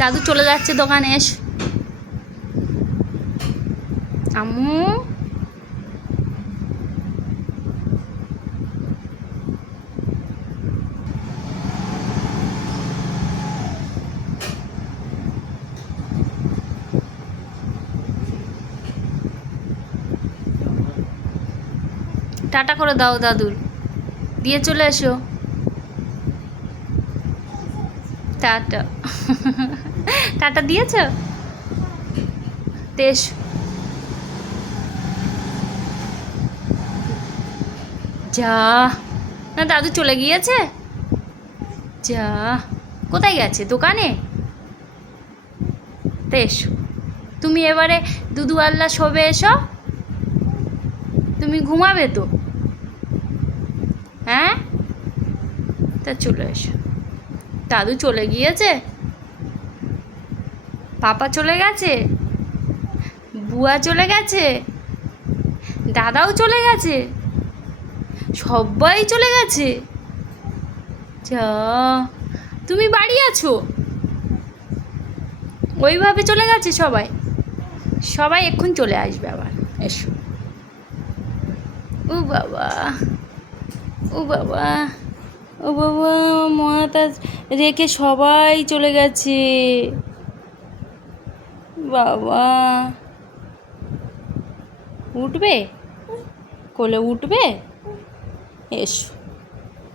দাদু চলে যাচ্ছে দোকানে। এস আম্মু, টাটা করে দাও দাদুর, দিয়ে চলে এসো। টাটা। টাটা দিয়েছ? তেস যা, না দাদু চলে গিয়েছে। যা, কোথায় গেছে? দোকানে। তেস তুমি এবারে দুদু আল্লাহ শোবে, এসো। তুমি ঘুমাবে তো, হ্যাঁ? তা চলে এসো। দাদু চলে গিয়েছে, পাপা চলে গেছে, বুয়া চলে গেছে, দাদাও চলে গেছে, সবাই চলে গেছে। যা, তুমি বাড়ি আছো? ওইভাবে চলে গেছে সবাই। সবাই এক্ষুনি চলে আসবে আবার। এসো। ও বাবা, ও বাবা, ও বাবা, মাথা রেখে সবাই চলে গেছে। বাবা, উঠবে? কোলে উঠবে? এসো।